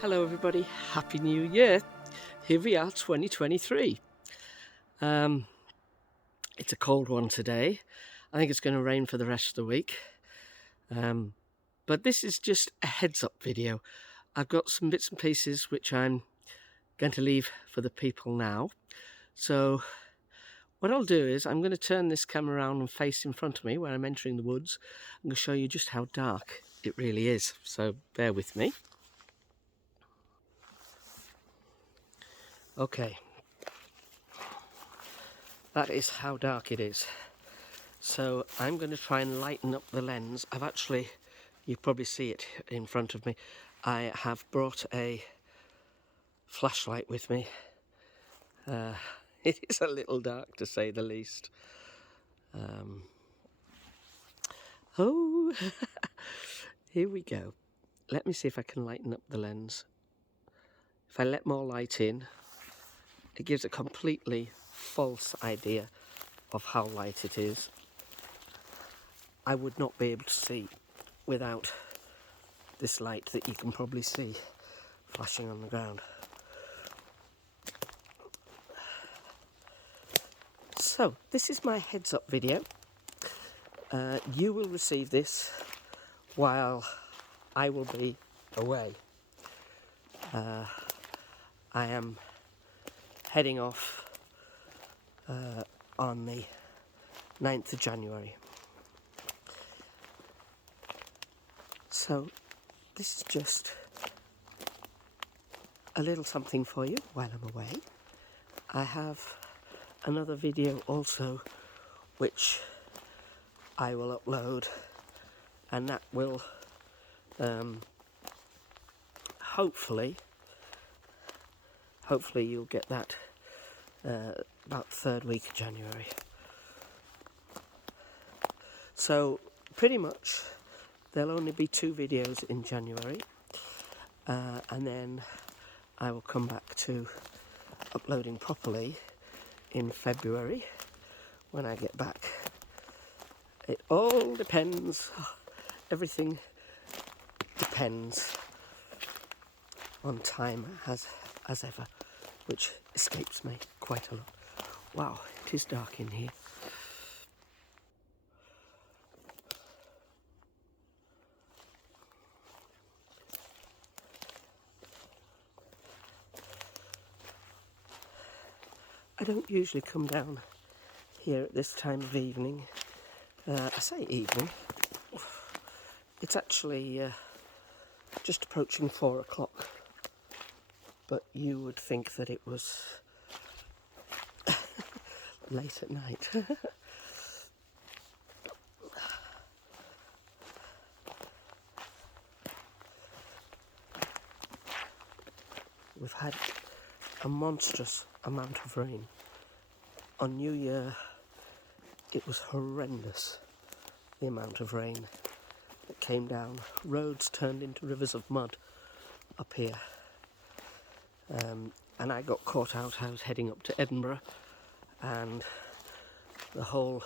Hello everybody, Happy New Year. Here we are, 2023. It's a cold one today. I think it's going to rain for the rest of the week. But this is just a heads up video. I've got some bits and pieces which I'm going to leave for the people now. So what I'll do is I'm going to turn this camera around and face in front of me where I'm entering the woods. I'm going to show you just how dark it really is. So bear with me. Okay, that is how dark it is. So I'm going to try and lighten up the lens. I've actually, you probably see it in front of me, I have brought a flashlight with me. It is a little dark to say the least. Oh, here we go. Let me see if I can lighten up the lens. If I let more light in, it gives a completely false idea of how light it is. I would not be able to see without this light that you can probably see flashing on the ground. So this is my heads up video. You will receive this while I will be away. I am heading off on the 9th of January. So this is just a little something for you while I'm away. I have another video also which I will upload, and that will hopefully you'll get that about the third week of January. So pretty much there'll only be 2 videos in January, and then I will come back to uploading properly in February when I get back. It all depends, everything depends on time as ever, which escapes me quite a lot. Wow, it is dark in here. I don't usually come down here at this time of evening. I say evening, it's actually just approaching 4 o'clock, but you would think that it was late at night. We've had a monstrous amount of rain. On New Year, it was horrendous, the amount of rain that came down. Roads turned into rivers of mud up here. And I got caught out. I was heading up to Edinburgh, and the whole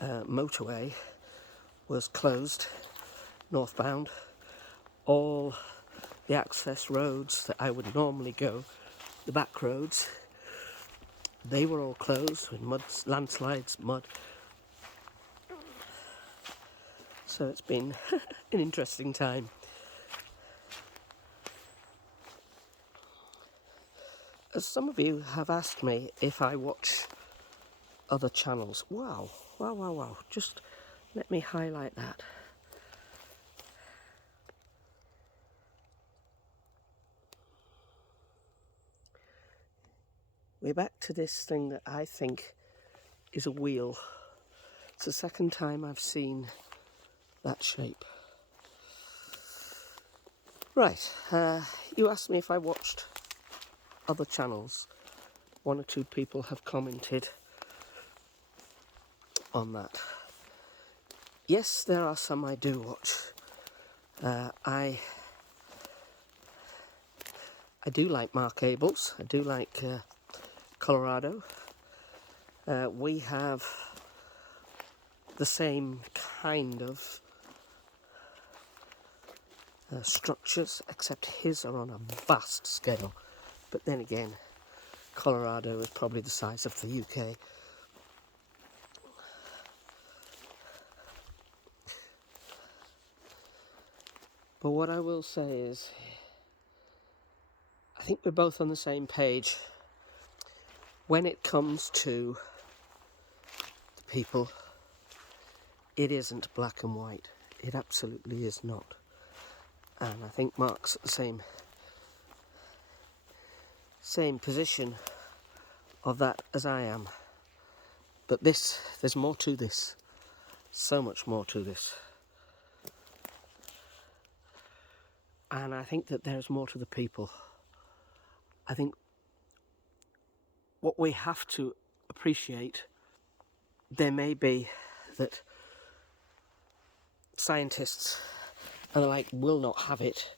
motorway was closed, northbound. All the access roads that I would normally go, the back roads, they were all closed with mud, landslides, mud. So it's been an interesting time. As some of you have asked me if I watch other channels. Wow. Just let me highlight that. We're back to this thing that I think is a wheel. It's the second time I've seen that shape. Right, you asked me if I watched other channels. One or two people have commented on that. Yes, there are some I do watch. I do like Mark Abels. I do like Colorado. We have the same kind of structures, except his are on a vast scale. But then again, Colorado is probably the size of the UK. But what I will say is, I think we're both on the same page when it comes to the people. It isn't black and white. It absolutely is not. And I think Mark's at the same position of that as I am. But there's more to this. So much more to this. And I think that there's more to the people. I think what we have to appreciate, there may be that scientists and the like will not have it,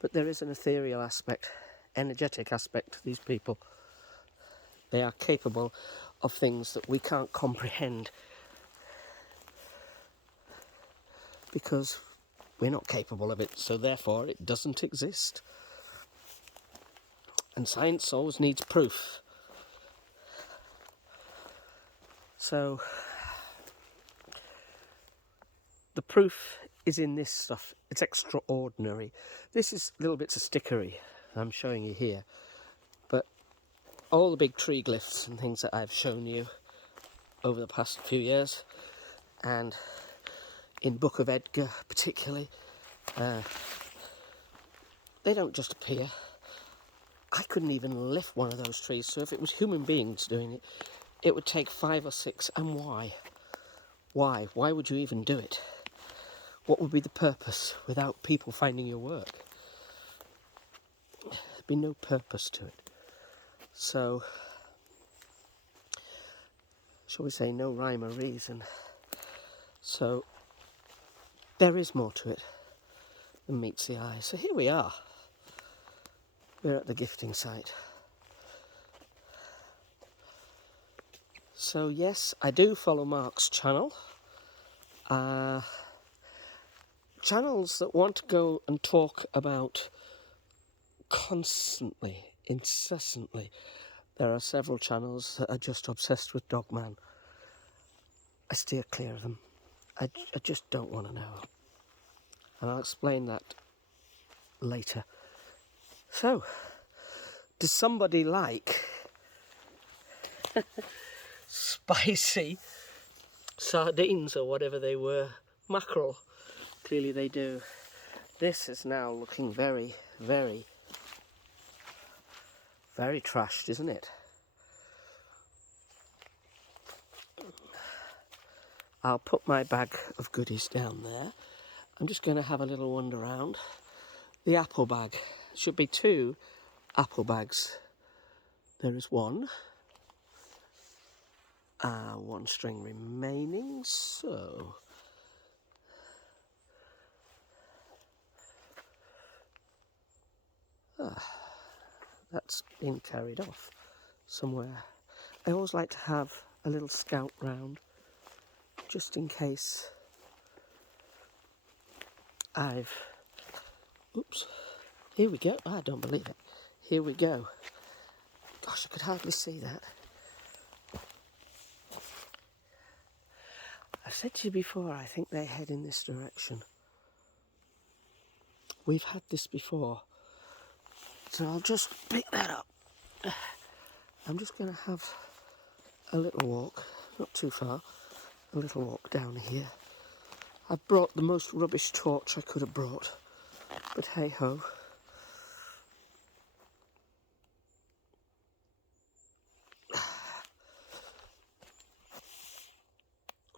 but there is an ethereal aspect, energetic aspect to these people. They are capable of things that we can't comprehend because we're not capable of it, so therefore it doesn't exist. And science always needs proof. So the proof is in this stuff. It's extraordinary. This is little bits of stickery I'm showing you here, but all the big tree glyphs and things that I've shown you over the past few years, and in Book of Edgar particularly, they don't just appear. I couldn't even lift one of those trees, so if it was human beings doing it, it would take 5 or 6. And why? Why would you even do it? What would be the purpose without people finding your work? There'd be no purpose to it. So, shall we say, no rhyme or reason. So, there is more to it than meets the eye. So here we are. We're at the gifting site. So yes, I do follow Mark's channel. Channels that want to go and talk about constantly, incessantly. There are several channels that are just obsessed with Dogman. I steer clear of them. I just don't want to know. And I'll explain that later. So, does somebody like spicy sardines or whatever they were? Mackerel. Clearly they do. This is now looking very, very, very trashed, isn't it? I'll put my bag of goodies down there. I'm just going to have a little wander around. The apple bag. Should be 2 apple bags. There is one. 1 string remaining, so... that's been carried off somewhere. I always like to have a little scout round, just in case I've... Oops. Here we go. I don't believe it. Here we go. Gosh, I could hardly see that. said to you before, I think they head in this direction. We've had this before. So I'll just pick that up. I'm just going to have a little walk, not too far, a little walk down here. I brought the most rubbish torch I could have brought, but hey ho.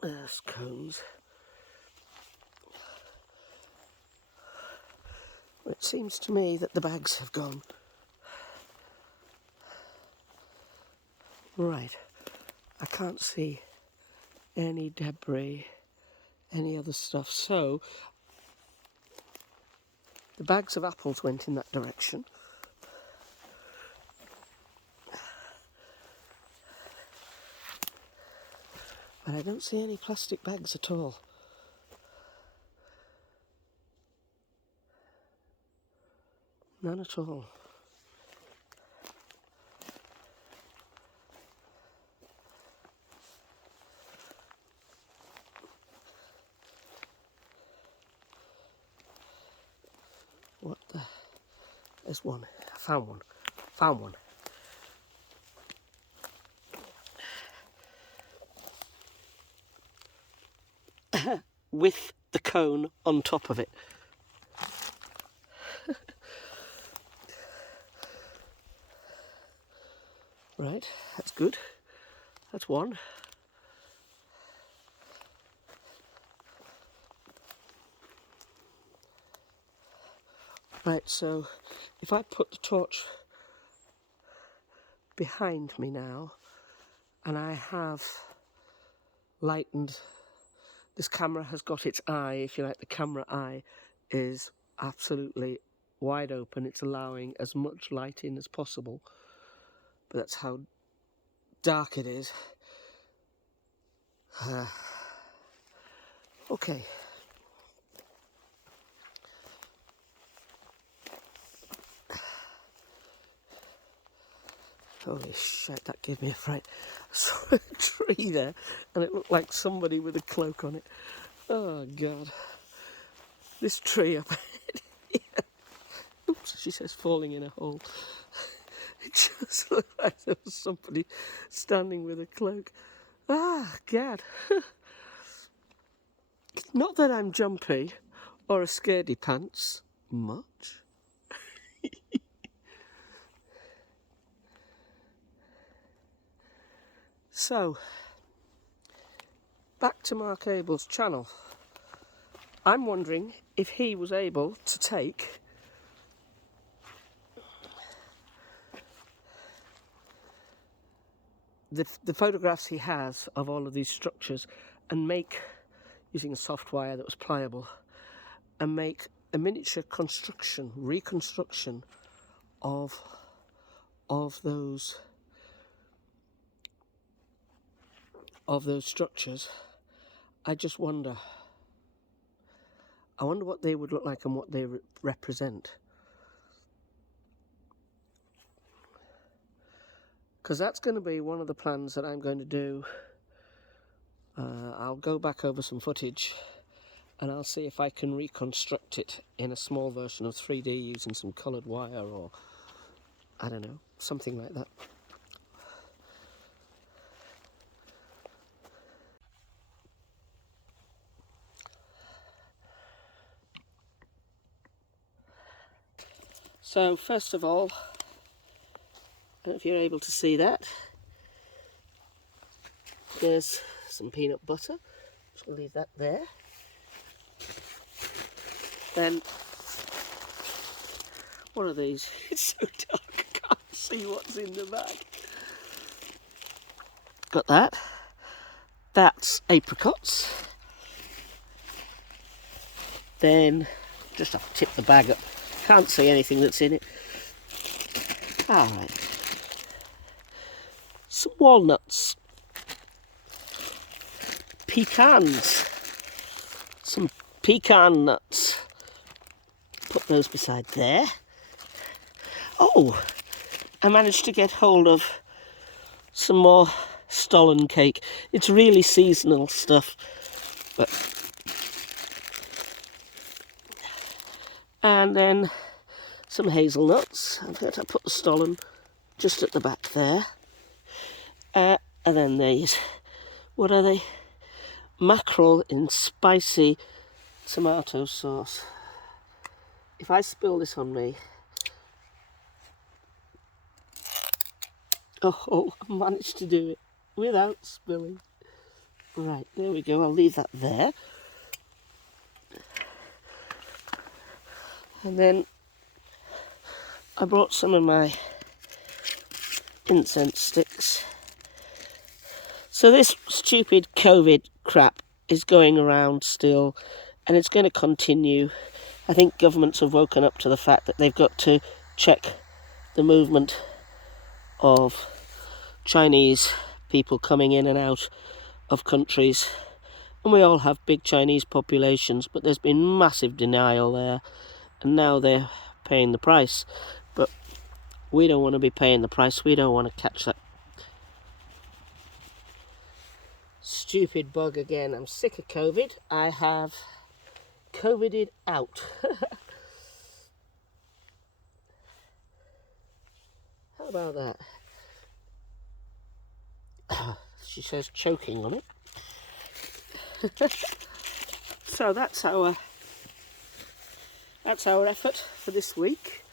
There's cones. It seems to me that the bags have gone. Right, I can't see any debris, any other stuff, so the bags of apples went in that direction. But I don't see any plastic bags at all. None at all. What the? There's one. I found one. Found one. With the cone on top of it. Right, that's good. That's one. Right, so if I put the torch behind me now, and I have lightened, this camera has got its eye, if you like, the camera eye is absolutely wide open. It's allowing as much light in as possible, but that's how dark it is. Okay. Holy shit, that gave me a fright. I saw a tree there and it looked like somebody with a cloak on it. Oh God. This tree up ahead here. Oops, she says falling in a hole. It just looked like there was somebody standing with a cloak. Ah, God. Not that I'm jumpy or a scaredy pants much. So, back to Mark Abel's channel. I'm wondering if he was able to take the photographs he has of all of these structures and make, using a soft wire that was pliable, and make a miniature reconstruction of those structures. I just wonder. I wonder what they would look like and what they represent. Because that's going to be one of the plans that I'm going to do. I'll go back over some footage and I'll see if I can reconstruct it in a small version of 3D using some coloured wire or, I don't know, something like that. So first of all, I don't know if you're able to see that. There's some peanut butter. Just going to leave that there. Then, what are these? It's so dark I can't see what's in the bag. Got that. That's apricots. Then, just have to tip the bag up. Can't see anything that's in it. Alright. Some walnuts. Pecans. Some pecan nuts. Put those beside there. Oh, I managed to get hold of some more stollen cake. It's really seasonal stuff. But and then some hazelnuts. I'm going to put the stollen just at the back there. And then these, what are they? Mackerel in spicy tomato sauce. If I spill this on me, oh, I managed to do it without spilling. Right, there we go. I'll leave that there. And then I brought some of my incense sticks. So this stupid COVID crap is going around still, and it's going to continue. I think governments have woken up to the fact that they've got to check the movement of Chinese people coming in and out of countries. And we all have big Chinese populations, but there's been massive denial there, and now they're paying the price. But we don't want to be paying the price. We don't want to catch that stupid bug again. I'm sick of COVID. I have COVIDed out. How about that? She says choking on it. So that's our effort for this week.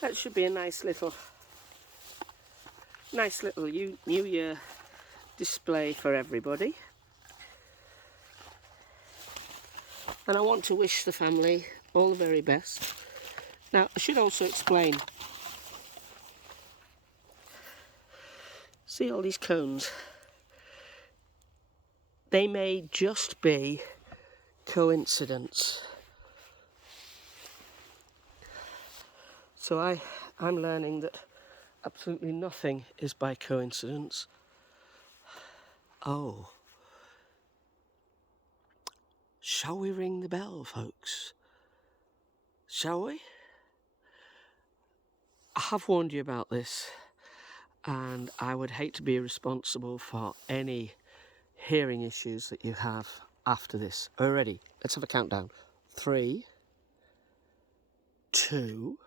That should be a nice little New Year display for everybody. And I want to wish the family all the very best. Now, I should also explain. See all these cones? They may just be coincidence. So I'm learning that absolutely nothing is by coincidence. Oh. Shall we ring the bell, folks? Shall we? I have warned you about this, and I would hate to be responsible for any hearing issues that you have after this. Are you ready? Let's have a countdown. 3, 2,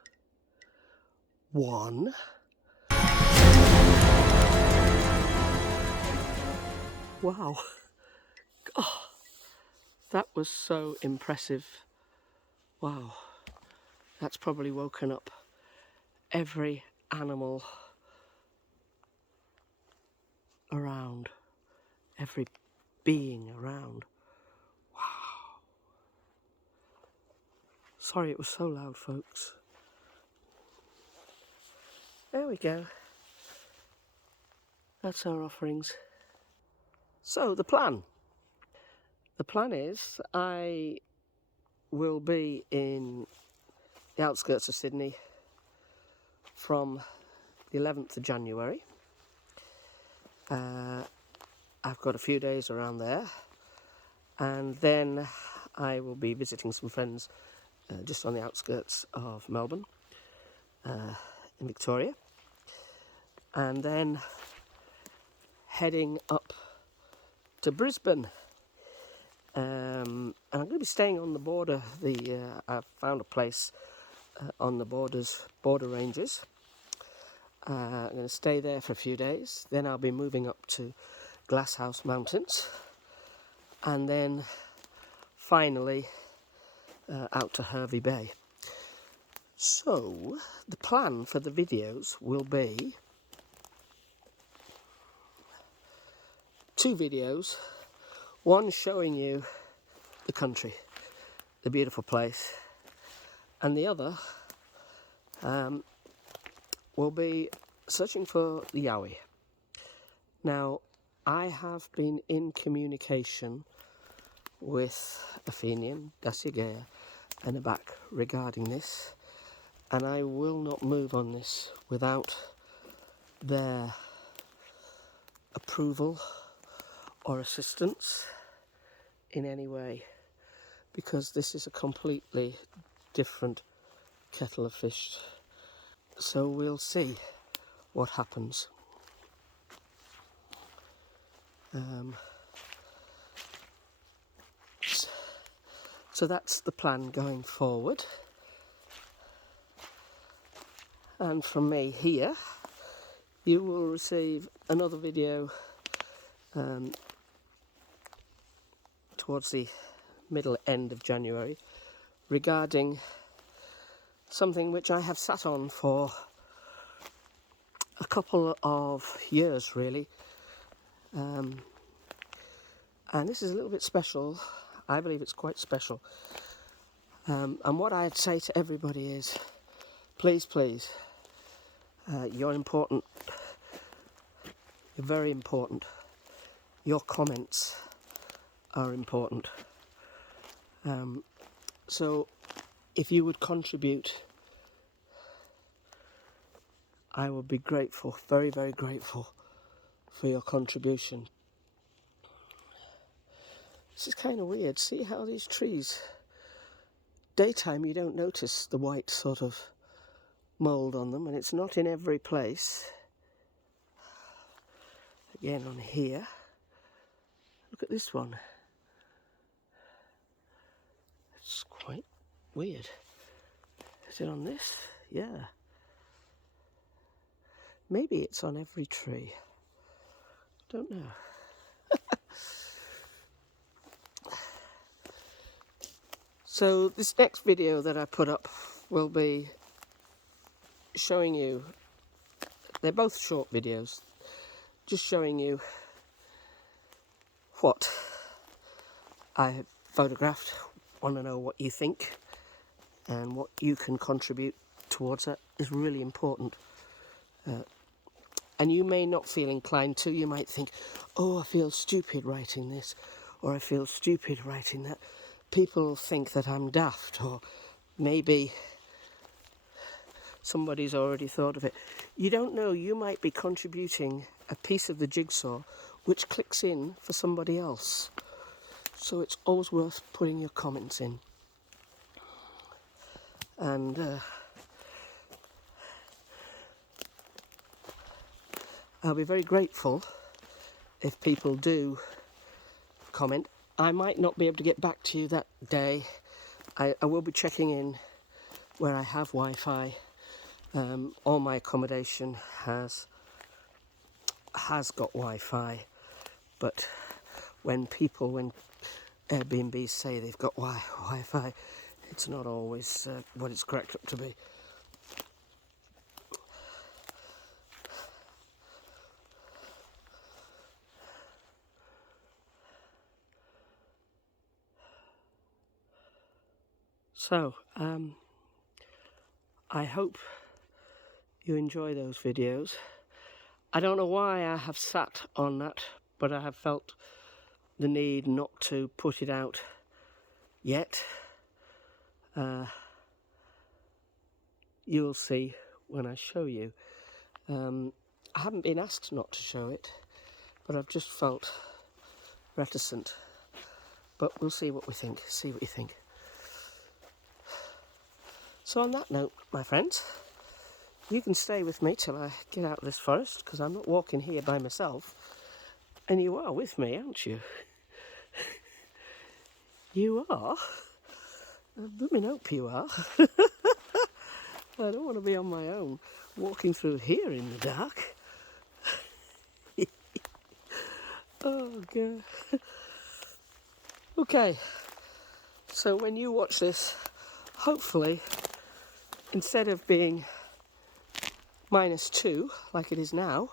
1. Wow. Oh, that was so impressive. Wow. That's probably woken up every animal around, every being around. Wow. Sorry it was so loud, folks. There we go. That's our offerings. So the plan. The plan is I will be in the outskirts of Sydney from the 11th of January. I've got a few days around there, and then I will be visiting some friends just on the outskirts of Melbourne, in Victoria, and then heading up to Brisbane. And I'm going to be staying on the border. I've found a place on the border ranges. I'm going to stay there for a few days. Then I'll be moving up to Glasshouse Mountains, and then finally out to Hervey Bay. So the plan for the videos will be 2 videos. One showing you the country, the beautiful place, and the other will be searching for the yowie. Now, I have been in communication with Athenian, Dasigea and Abak regarding this, and I will not move on this without their approval or assistance in any way, because this is a completely different kettle of fish. So we'll see what happens. So that's the plan going forward. And from me here, you will receive another video towards the middle end of January regarding something which I have sat on for a couple of years really, and this is a little bit special. I believe it's quite special, and what I'd say to everybody is please, you're important, you're very important, your comments are important, so if you would contribute, I would be grateful, very, very grateful for your contribution. This is kind of weird. See how these trees, daytime you don't notice the white sort of mould on them, and it's not in every place. Again on here, look at this one. It's quite weird. Is it on this? Yeah. Maybe it's on every tree. Don't know. So this next video that I put up will be showing you, they're both short videos, just showing you what I photographed. Want to know what you think and what you can contribute towards that is really important. And you may not feel inclined to. You might think, oh, I feel stupid writing this, or I feel stupid writing that. People think that I'm daft, or maybe somebody's already thought of it. You don't know, you might be contributing a piece of the jigsaw which clicks in for somebody else. So it's always worth putting your comments in. And I'll be very grateful if people do comment. I might not be able to get back to you that day. I will be checking in where I have Wi-Fi. All my accommodation has got Wi-Fi, but when Airbnbs say they've got Wi-Fi, it's not always what it's cracked up to be. So, I hope you enjoy those videos. I don't know why I have sat on that, but I have felt the need not to put it out yet. You'll see when I show you. I haven't been asked not to show it, but I've just felt reticent. But we'll see what we think, see what you think. So on that note, my friends, you can stay with me till I get out of this forest, because I'm not walking here by myself. And you are with me, aren't you? You are? I blooming hope you are. I don't want to be on my own, walking through here in the dark. Oh, God. Okay, so when you watch this, hopefully, instead of being -2, like it is now,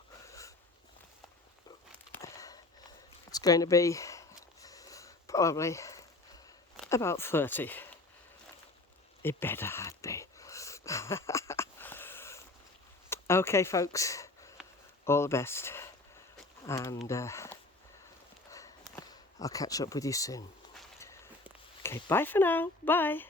it's going to be probably about 30. It better be. Okay, folks, all the best, and I'll catch up with you soon. Okay, bye for now. Bye.